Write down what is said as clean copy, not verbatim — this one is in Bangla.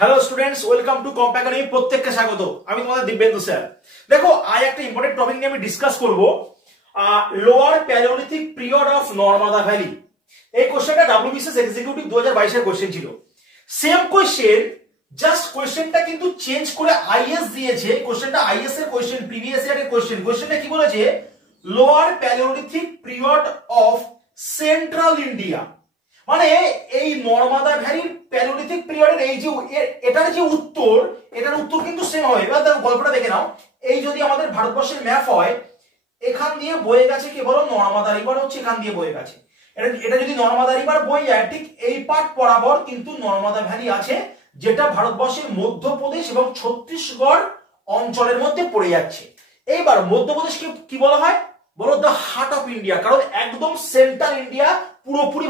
Hello students, welcome to comp academy. প্রত্যেককে স্বাগত। আমি তোমাদের দিব্যেন্দু স্যার। দেখো, আজ একটা ইম্পর্টেন্ট টপিক নিয়ে আমি ডিসকাস করব, lower palaeolithic period of Narmada valley. এই কোশ্চেনটা ডব্লিউবিসিএস এক্সিকিউটিভ 2022 এর কোশ্চেন ছিল। সেম কোশ্চেন, জাস্ট কোশ্চেনটা কিন্তু চেঞ্জ করে আইএস দিয়েছে। কোশ্চেনটা আইএস এর কোশ্চেন, প্রিভিয়াস ইয়ারের কোশ্চেন। কোশ্চেনটা কি বলেছে? Lower palaeolithic period of central India. মানে এই নর্মাদা ভ্যালির প্যালিওলিথিক পিরিয়ডের এই যে এটার যে উত্তর, এটার উত্তর কিন্তু সেম হবে। এবার দেখো গল্পটা দেখে নাও। এই যদি আমাদের ভারতবর্ষের ম্যাপ হয়, এখান দিয়ে বয়ে গেছে কি বলো? নর্মাদা রিভার হচ্ছে এখান দিয়ে বয়ে গেছে। এটা যদি নর্মাদা রিভার বয়ে যায়, ঠিক এই পাট বরাবর কিন্তু নর্মাদা ভ্যালি আছে, যেটা ভারতবর্ষের মধ্যপ্রদেশ এবং ছত্তিশগড় অঞ্চলের মধ্যে পড়ে যাচ্ছে। এইবার মধ্যপ্রদেশকে কি বলা হয়? বলো দ্য হার্ট অফ ইন্ডিয়া, কারণ একদম সেন্ট্রাল ইন্ডিয়া পুরোপুরি